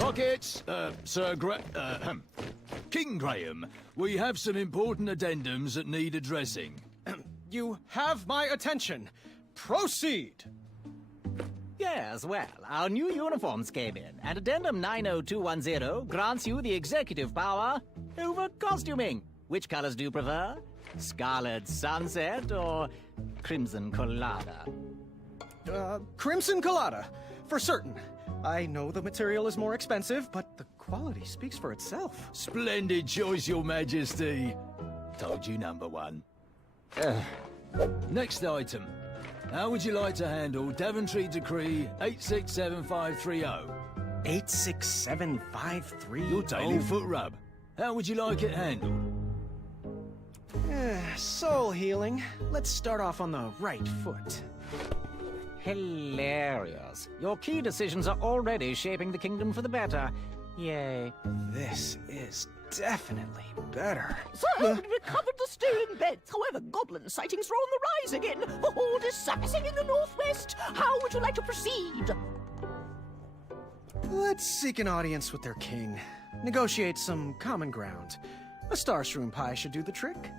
Rockets, King Graham, we have some important addendums that need addressing. You have my attention. Proceed! Yes, well, our new uniforms came in, and Addendum 90210 grants you the executive power over costuming. Which colors do you prefer? Scarlet Sunset or Crimson Colada? Crimson Colada, for certain. I know the material is more expensive, but the quality speaks for itself. Splendid choice, Your Majesty. Told you, number one. Next item. How would you like to handle Daventry Decree 867530? 86753. Your daily foot rub. How would you like it handled? Soul healing. Let's start off on the right foot. Hilarious. Your key decisions are already shaping the kingdom for the better. Yay. This is definitely better. Sir, we recovered the stolen beds. However, goblin sightings are on the rise again. The horde is surfacing in the northwest. How would you like to proceed? Let's seek an audience with their king. Negotiate some common ground. A starshroom pie should do the trick.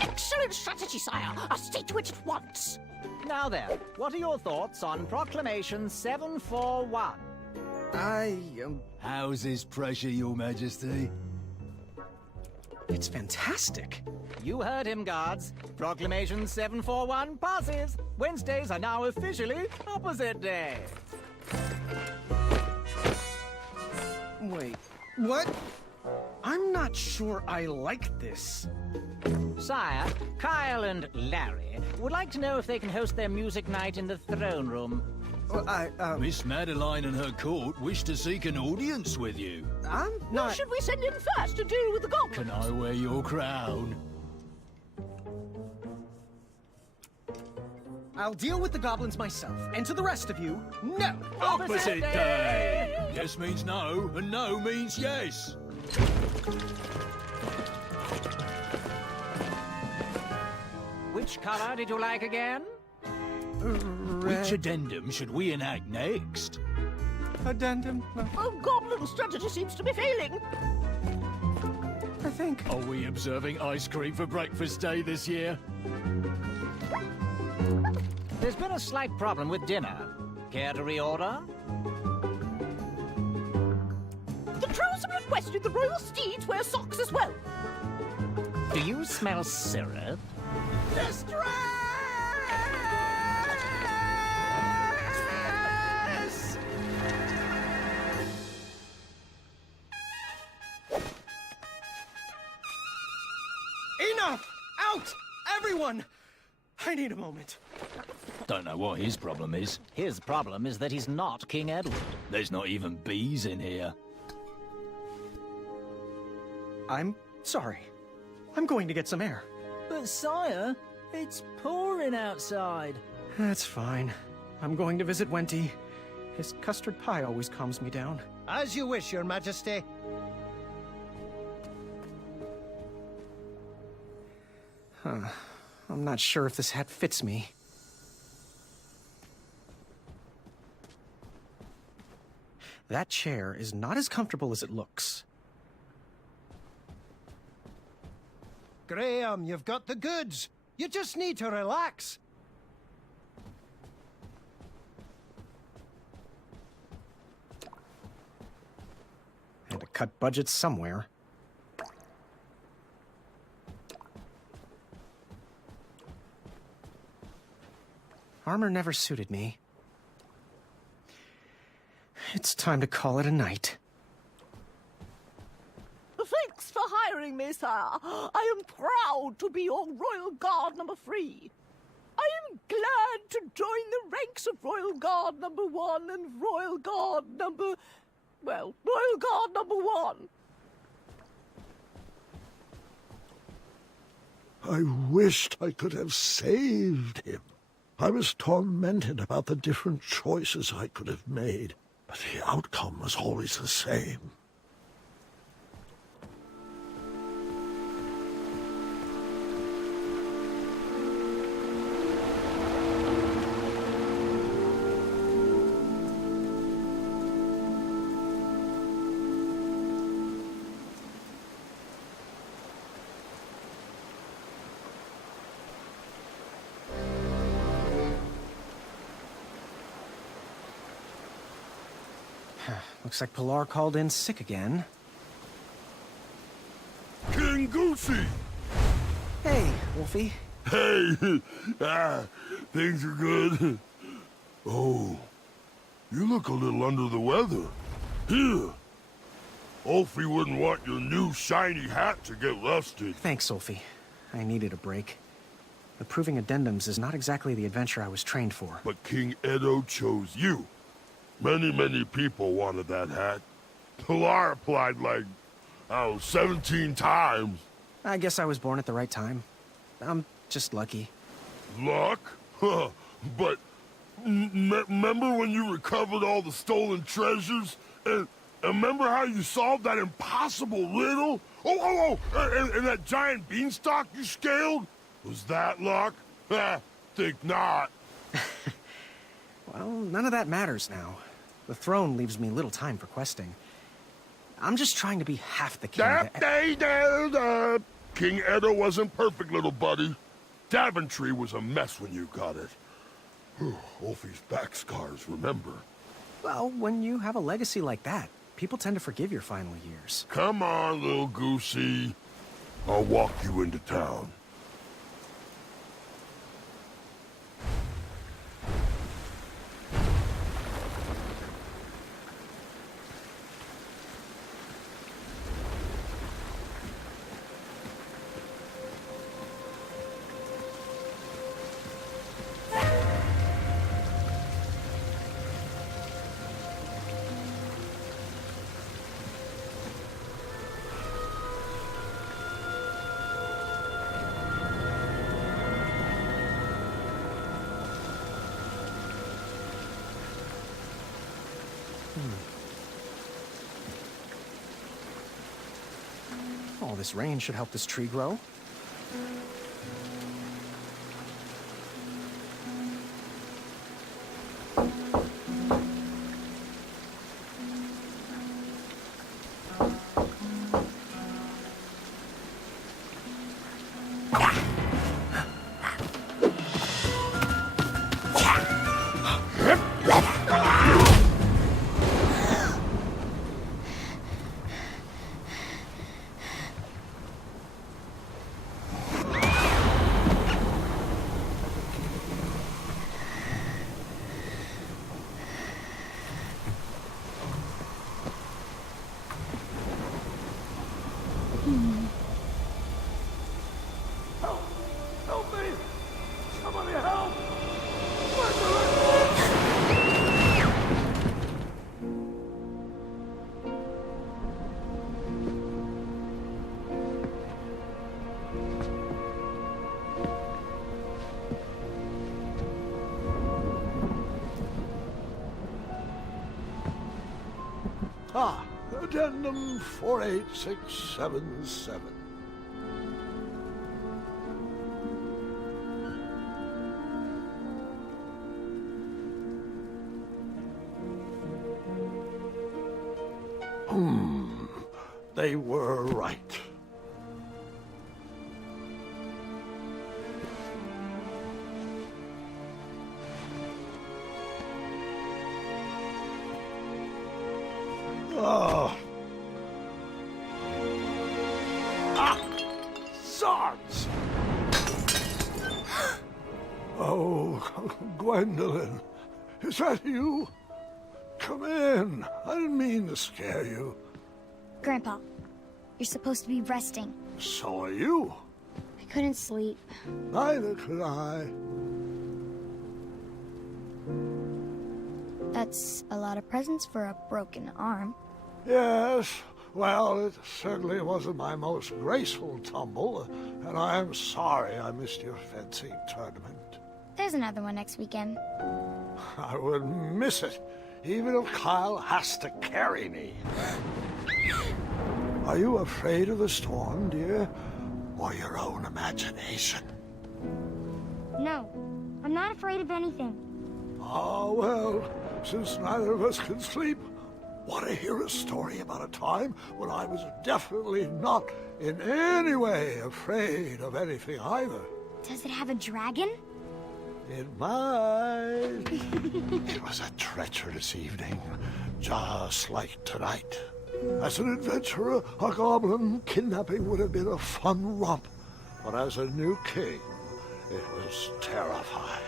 Excellent strategy, sire. I'll see to it at once. Now then, what are your thoughts on Proclamation 741? How's this pressure, Your Majesty? It's fantastic. You heard him, guards. Proclamation 741 passes. Wednesdays are now officially opposite day. Wait, what? I'm not sure I like this. Sire, Kyle and Larry would like to know if they can host their music night in the throne room. Miss Madeline and her court wish to seek an audience with you. I'm Who not... should we send in first to deal with the goblins? Can I wear your crown? I'll deal with the goblins myself. And to the rest of you, no! Opposite day! Yes means no, and no means yes. Which color did you like again? Which addendum should we enact next? Addendum? Oh, goblin strategy seems to be failing. I think... Are we observing ice cream for breakfast day this year? There's been a slight problem with dinner. Care to reorder? The trolls have requested the royal steeds wear socks as well. Do you smell syrup? Distress! Enough! Out! Everyone! I need a moment. Don't know what his problem is. His problem is that he's not King Edward. There's not even bees in here. I'm sorry. I'm going to get some air. But sire, it's pouring outside. That's fine. I'm going to visit Wenty. His custard pie always calms me down. As you wish, Your Majesty. I'm not sure if this hat fits me. That chair is not as comfortable as it looks. Graham, you've got the goods. You just need to relax. Had to cut budgets somewhere. Armor never suited me. It's time to call it a night. Thanks for hiring me, sire. I am proud to be your Royal Guard number 3. I am glad to join the ranks of Royal Guard number 1 and Royal Guard number... well, Royal Guard number 1. I wished I could have saved him. I was tormented about the different choices I could have made, but the outcome was always the same. Looks like Pilar called in sick again. King Goosey! Hey, Wolfie. Hey! Things are good. Oh, you look a little under the weather. Here. Wolfie wouldn't want your new shiny hat to get rusted. Thanks, Wolfie. I needed a break. Approving addendums is not exactly the adventure I was trained for. But King Edo chose you. Many people wanted that hat. Pilar applied like, 17 times. I guess I was born at the right time. I'm just lucky. Luck? Huh. But remember when you recovered all the stolen treasures? And remember how you solved that impossible riddle? And that giant beanstalk you scaled? Was that luck? Think not. Well, none of that matters now. The throne leaves me little time for questing. I'm just trying to be half the king. King Edo wasn't perfect, little buddy. Daventry was a mess when you got it. Wolfie's back scars, remember? Well, when you have a legacy like that, people tend to forgive your final years. Come on, little goosey. I'll walk you into town. All this rain should help this tree grow. Help me! Somebody help! Addendum 48677. They were right. Zods! Oh, Gwendolyn, is that you? Come in. I didn't mean to scare you. Grandpa, you're supposed to be resting. So are you. I couldn't sleep. Neither could I. That's a lot of presents for a broken arm. Yes, well, it certainly wasn't my most graceful tumble, and I am sorry I missed your fencing tournament. There's another one next weekend. I wouldn't miss it, even if Kyle has to carry me. Are you afraid of the storm, dear? Or your own imagination? No, I'm not afraid of anything. Ah, well, since neither of us can sleep, want to hear a story about a time when I was definitely not in any way afraid of anything either. Does it have a dragon? It might. It was a treacherous evening, just like tonight. As an adventurer, a goblin kidnapping would have been a fun romp. But as a new king, it was terrifying.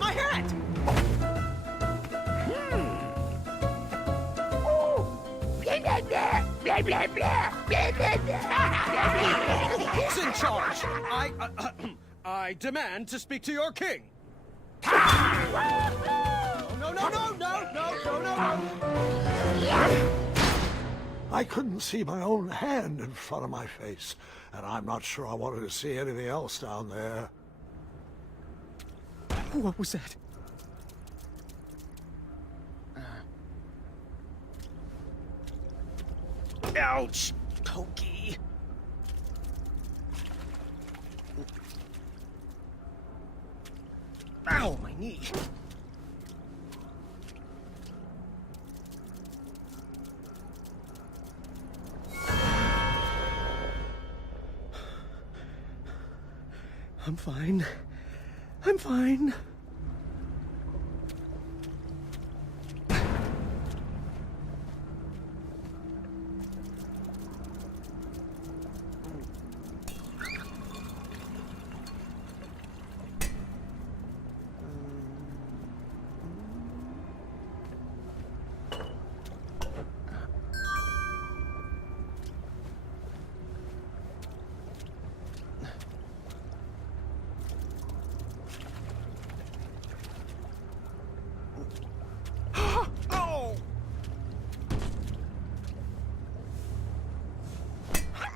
My hat! Who's in charge? I demand to speak to your king. No. I couldn't see my own hand in front of my face, and I'm not sure I wanted to see anything else down there. What was that? Ouch! Pokey! Ow, my knee! I'm fine. I'm fine.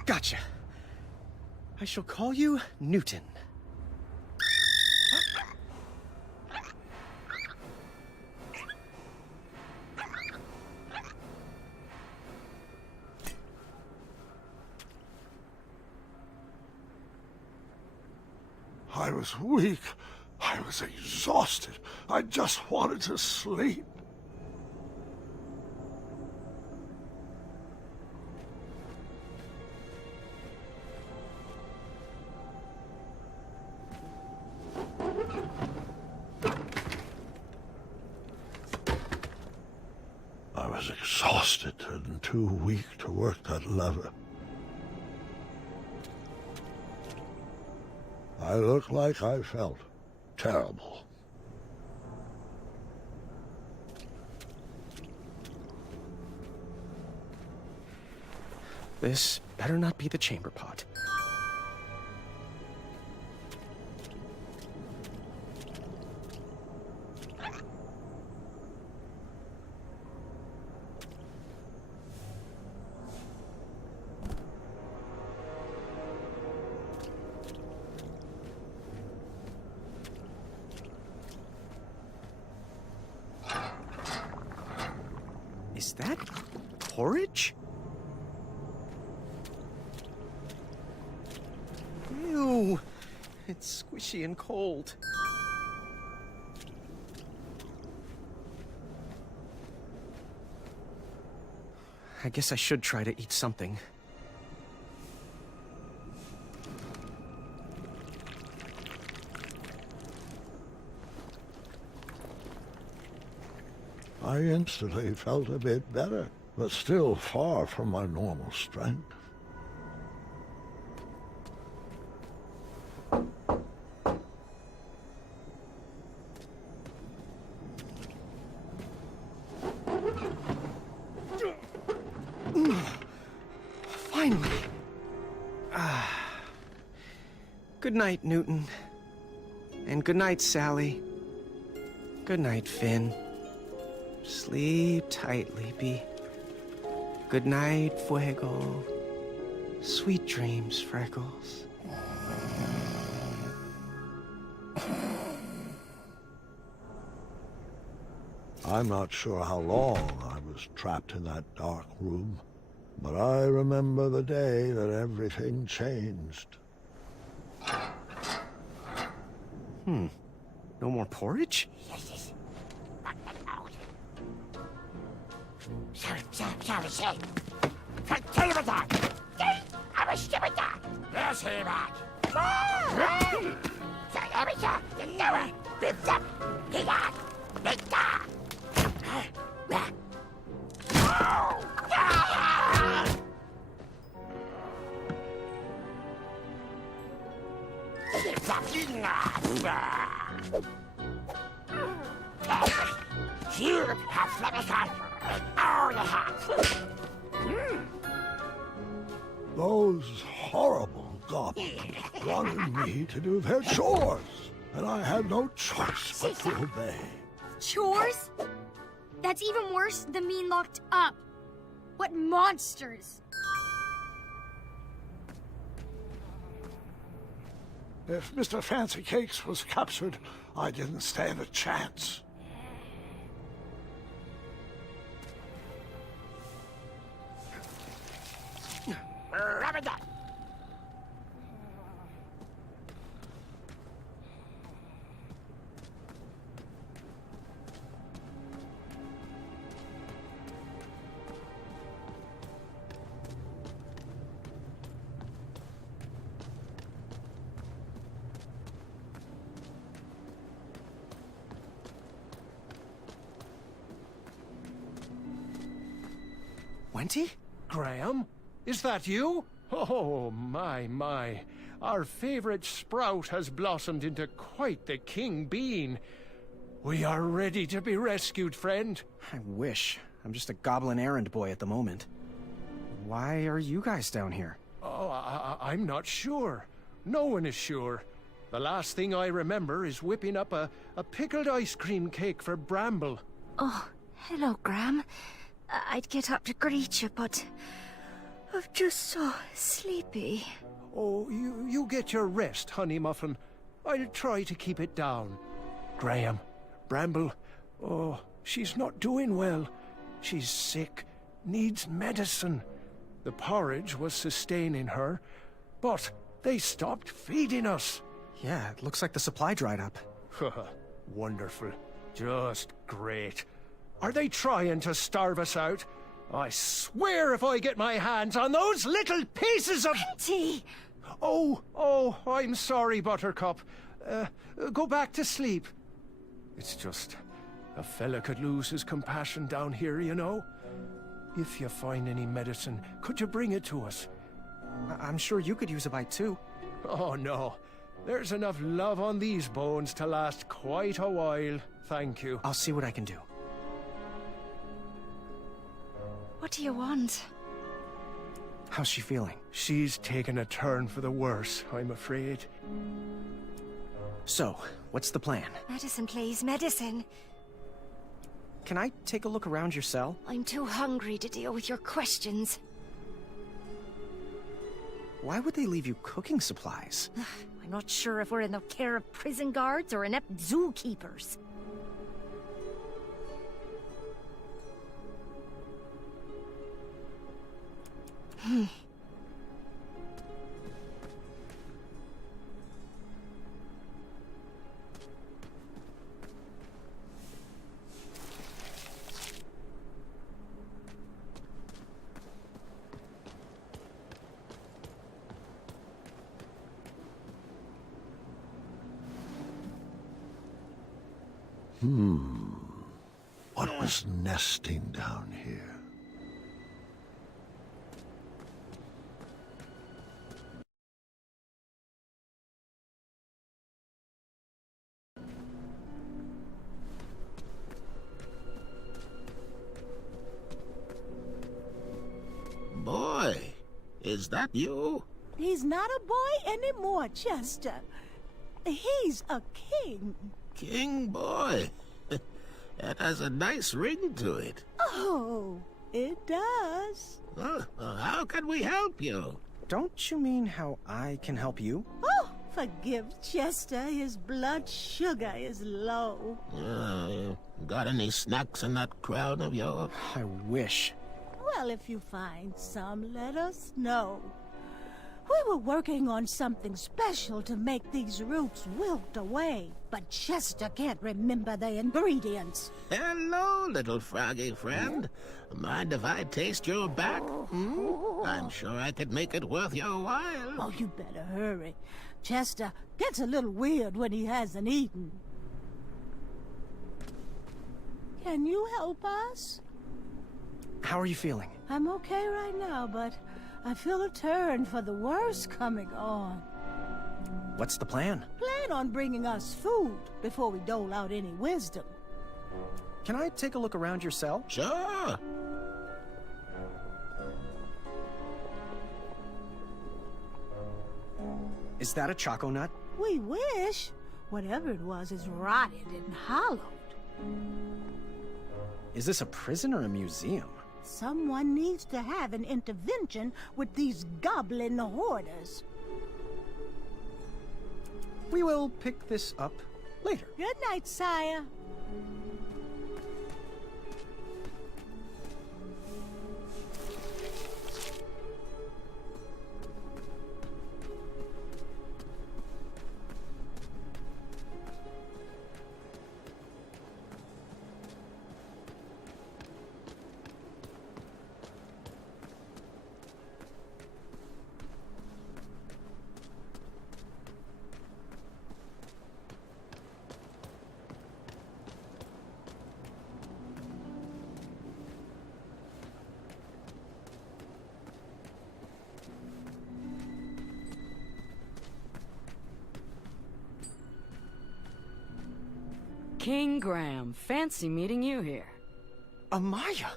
Gotcha. I shall call you Newton. I was weak. I was exhausted. I just wanted to sleep. I was exhausted and too weak to work that lever. I looked like I felt terrible. This better not be the chamber pot. Is that porridge? Ew, it's squishy and cold. I guess I should try to eat something. I instantly felt a bit better, but still far from my normal strength. Finally. Good night, Newton. And good night, Sally. Good night, Finn. Sleep tight, Leapy. Good night, Fuego. Sweet dreams, Freckles. I'm not sure how long I was trapped in that dark room, but I remember the day that everything changed. No more porridge? Those horrible goblins wanted me to do their chores, and I had no choice but to obey. Chores? That's even worse than being locked up. What monsters! If Mr. Fancy Cakes was captured, I didn't stand a chance. Wenty? Graham? Is that you? Oh, my. Our favorite sprout has blossomed into quite the king bean. We are ready to be rescued, friend. I wish. I'm just a goblin errand boy at the moment. Why are you guys down here? Oh, I'm not sure. No one is sure. The last thing I remember is whipping up a pickled ice cream cake for Bramble. Oh, hello, Graham. I'd get up to greet you, but I'm just so sleepy. Oh, you get your rest, Honey Muffin. I'll try to keep it down. Graham, Bramble, oh, she's not doing well. She's sick, needs medicine. The porridge was sustaining her, but they stopped feeding us. Yeah, it looks like the supply dried up. Wonderful. Just great. Are they trying to starve us out? I swear if I get my hands on those little pieces of... Tea! Oh, I'm sorry, Buttercup. Go back to sleep. It's just... a fella could lose his compassion down here, you know? If you find any medicine, could you bring it to us? I'm sure you could use a bite too. Oh, no. There's enough love on these bones to last quite a while. Thank you. I'll see what I can do. What do you want? How's she feeling? She's taken a turn for the worse, I'm afraid. So, what's the plan? Medicine, please, medicine. Can I take a look around your cell? I'm too hungry to deal with your questions. Why would they leave you cooking supplies? I'm not sure if we're in the care of prison guards or inept zookeepers. What was nesting down here. Boy, is that you? He's not a boy anymore, Chester. He's a king. King boy. That has a nice ring to it. Oh, it does. How can we help you? Don't you mean how I can help you? Oh, forgive Chester. His blood sugar is low. Got any snacks in that crown of yours? I wish. Well, if you find some, let us know. We were working on something special to make these roots wilt away, but Chester can't remember the ingredients. Hello, little froggy friend. Mind if I taste your back? I'm sure I could make it worth your while. Oh, you better hurry. Chester gets a little weird when he hasn't eaten. Can you help us? How are you feeling? I'm okay right now, but I feel a turn for the worse coming on. What's the plan? Plan on bringing us food before we dole out any wisdom. Can I take a look around your cell? Sure. Is that a choco nut? We wish. Whatever it was is rotted and hollowed. Is this a prison or a museum? Someone needs to have an intervention with these goblin hoarders. We will pick this up later. Good night, sire. King Graham, fancy meeting you here. Amaya!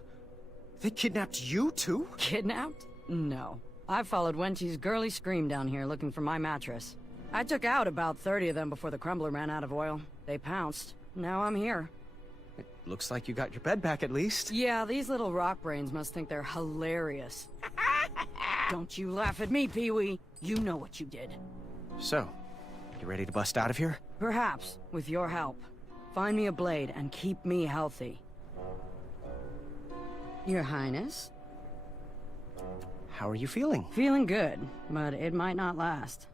They kidnapped you too? Kidnapped? No. I followed Wenchie's girly scream down here looking for my mattress. I took out about 30 of them before the crumbler ran out of oil. They pounced. Now I'm here. It looks like you got your bed back at least. Yeah, these little rock brains must think they're hilarious. Don't you laugh at me, Pee-wee. You know what you did. So, you ready to bust out of here? Perhaps, with your help. Find me a blade and keep me healthy. Your Highness? How are you feeling? Feeling good, but it might not last.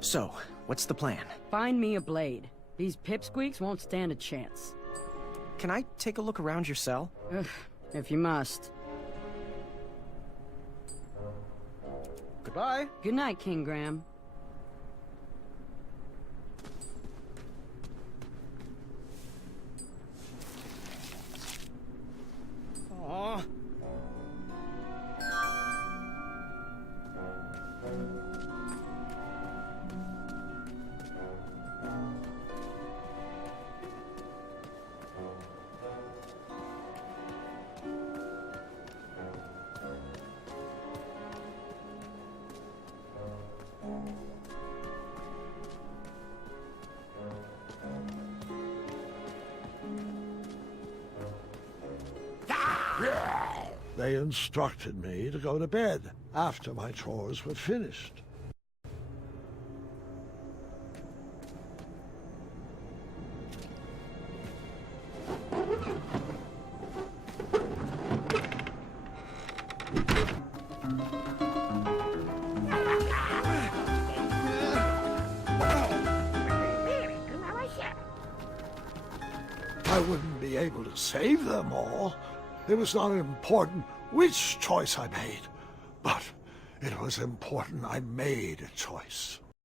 So, what's the plan? Find me a blade. These pipsqueaks won't stand a chance. Can I take a look around your cell? If you must. Goodbye. Good night, King Graham. Aww. They instructed me to go to bed after my chores were finished. I wouldn't be able to save them all. It was not important which choice I made, but it was important I made a choice.